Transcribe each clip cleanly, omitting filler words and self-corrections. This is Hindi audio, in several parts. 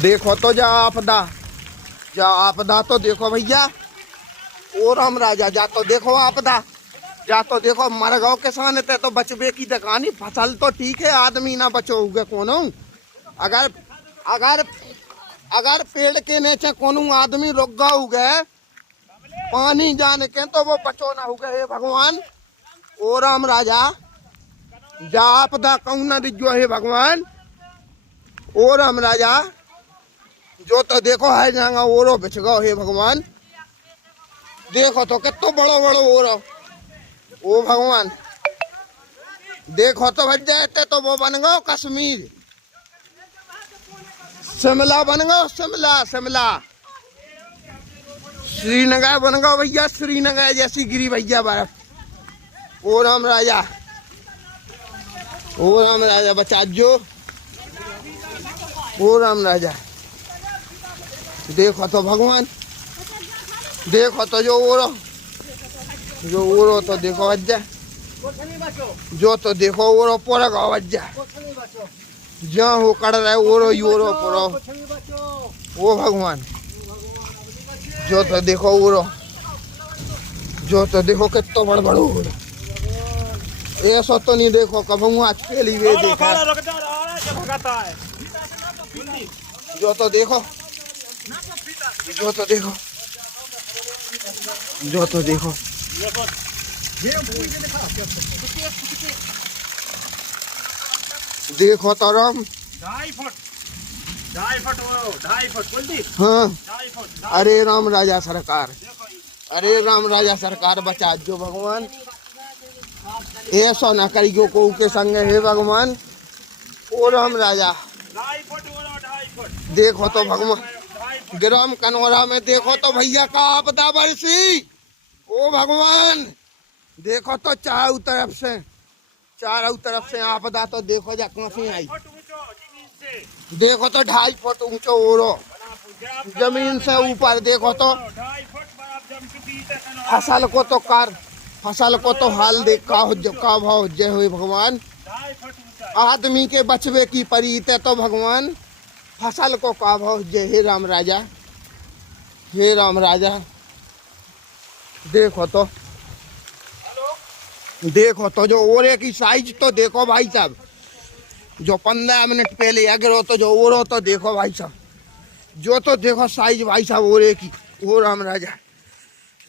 देखो तो जा आपदा तो देखो भैया। ओ राम राजा जा तो देखो आपदा, जा तो देखो मर गो किसान ते तो बचबे की दकानी। फसल तो ठीक है, आदमी ना बचोगे कोनो। अगर अगर अगर पेड़ के नीचे कोनो आदमी रुक गौ गए पानी जाने के तो वो बचो ना हो गए। हे भगवान ओ राम राजा जा आपदा कहूँ ना दिजो हे भगवान। ओ राम राजा जो तो देखो है जांगा ओरो बिछ गो हे भगवान। देखो तो कितो बड़ो बड़ो ओरो। ओ भगवान देखो तो भज जाते तो वो बन गो कश्मीर, शिमला बन गो शिमला श्रीनगर बन गो भैया, श्रीनगर जैसी गिरी भैया बर्फ। ओ राम राजा बचा जो। ओ राम राजा देखो तो भगवान, देखो तो जो ओरो तो देखो वज्जा, जो तो देखो ओरो पूरा गाँव वज्जा जहाँ हो कड़ रहा है ओरो ही ओरो पूरा। ओ भगवान जो तो देखो ओरो, जो तो देखो कितना बड़ बड़ो ओरो। ऐसा तो नहीं देखो कभी आज पहली वे देखा। जो तो देखो, जो तो देखो, जो तो देखो देखो तो राम 2.5 फुट हाँ। अरे राम राजा सरकार, अरे राम राजा सरकार बचा जो भगवान। ऐसा ना करियो को के संग हे भगवान। ओ राम राजा देखो तो भगवान ग्राम कनौरा में देखो तो भैया का आपदा बरसी। ओ भगवान देखो तो चारों तरफ से आपदा तो देखो जा कहाँ से आई। देखो तो 2.5 फुट ऊंचो ओरो जमीन से ऊपर। देखो तो फसल को तो हाल देख का भाव जय हो भगवान। आदमी के बचवे की परीत है तो भगवान फसल को का भाव जय। हे राम राजा, हे राम राजा देखो तो जो ओरे की साइज तो देखो भाई साहब। जो 15 मिनट पहले अगर तो जो ओरो तो देखो भाई साहब, जो तो देखो साइज भाई साहब ओरे की। ओ राम राजा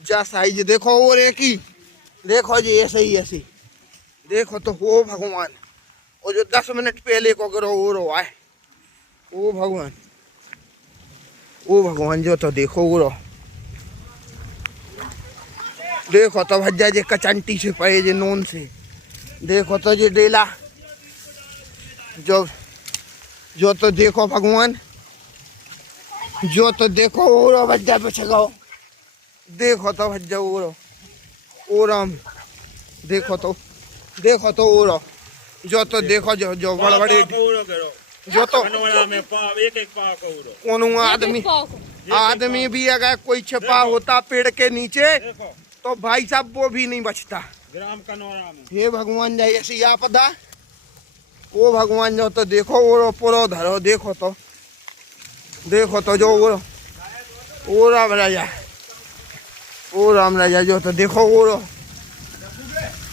जा साइज देखो ओरे की, देखो जी ऐसे ही देखो तो हो भगवान। और जो 10 मिनट पहले को अगर ओरो आए ओ भगवान जो तो देखो ओरो। देखो तो भज्जा जे कचंटी से पड़े जे नोन से। देखो तो जे डेला जो तो देखो भगवान, जो तो देखो ओरो भज्जा बच गो। देखो तो भज्जा ओरो ओ राम देखो तो ओरो जो तो देखो जो बड़े बड़े जो तो कोनो आदमी भी अगर कोई छिपा होता पेड़ के नीचे तो भाई साहब वो भी नहीं बचता। ग्राम कनौरा में हे भगवान जाए ऐसी आपदा। ओ भगवान जो तो देखो ओरो पूरा धरो। देखो तो जो ओ राम राजा, ओ राम राजा जो तो देखो ओरो,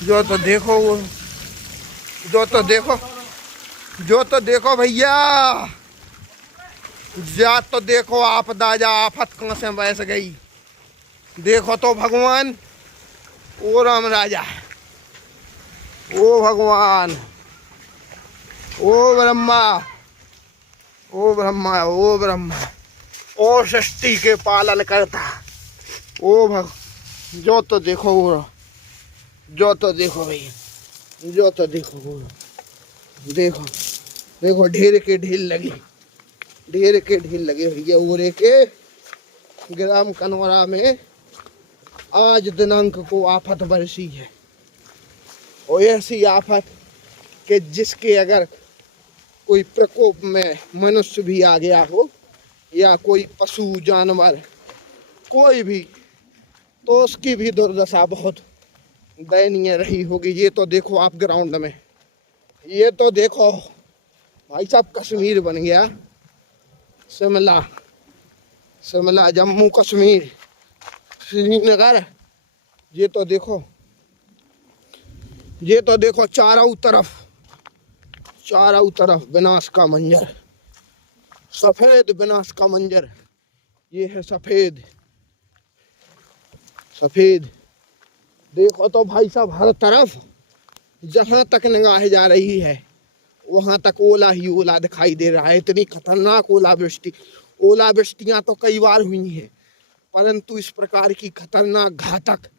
जो तो देखो ओरो, जो तो देखो भैया। जा तो देखो आपदा जा आफत कहाँ से बस गई। देखो तो भगवान ओ राम राजा, ओ भगवान, ओ ब्रह्मा, ओ ब्रह्मा, ओ ब्रह्मा, ओ सृष्टि के पालन करता। ओ जो तो देखो ओरो, जो तो देखो भैया, जो तो देखो ओरो। देखो ढेर के ढील लगी भैया ओरे के। ग्राम कनौरा में आज दिनांक को आफत बरसी है। और ऐसी आफत कि जिसके अगर कोई प्रकोप में मनुष्य भी आ गया हो या कोई पशु जानवर कोई भी, तो उसकी भी दुर्दशा बहुत दयनीय रही होगी। ये तो देखो आप ग्राउंड में, ये तो देखो भाई साहब कश्मीर बन गया। शिमला, शिमला, जम्मू कश्मीर, श्रीनगर। ये तो देखो, ये तो देखो चारों तरफ विनाश का मंजर, सफेद विनाश का मंजर। ये है सफेद, सफेद। देखो तो भाई साहब, हर तरफ जहां तक निगाह जा रही है वहां तक ओला ही ओला दिखाई दे रहा है। इतनी खतरनाक ओलावृष्टि, ओलावृष्टियां तो कई बार हुई हैं, परंतु इस प्रकार की खतरनाक घातक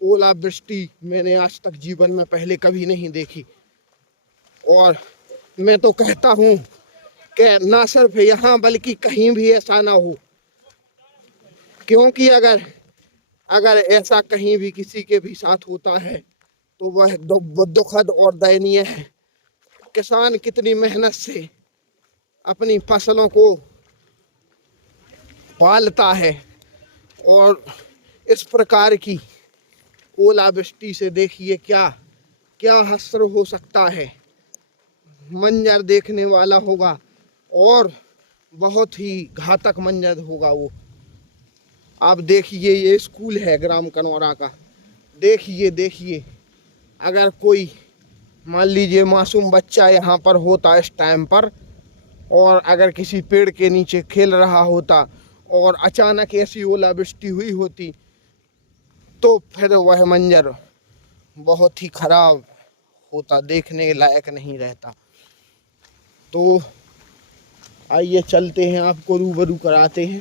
ओलावृष्टि मैंने आज तक जीवन में पहले कभी नहीं देखी। और मैं तो कहता हूँ कि ना सिर्फ यहाँ बल्कि कहीं भी ऐसा ना हो, क्योंकि अगर ऐसा कहीं भी किसी के भी साथ होता है तो वह दुखद और दयनीय है। किसान कितनी मेहनत से अपनी फसलों को पालता है और इस प्रकार की ओलावृष्टि से देखिए क्या क्या हश्र हो सकता है। मंजर देखने वाला होगा और बहुत ही घातक मंजर होगा वो। आप देखिए, ये स्कूल है ग्राम कनौरा का। देखिए अगर कोई मान लीजिए मासूम बच्चा यहाँ पर होता इस टाइम पर, और अगर किसी पेड़ के नीचे खेल रहा होता और अचानक ऐसी ओलावृष्टि हुई होती तो फिर वह मंजर बहुत ही खराब होता, देखने लायक नहीं रहता। तो आइए चलते हैं, आपको रूबरू कराते हैं।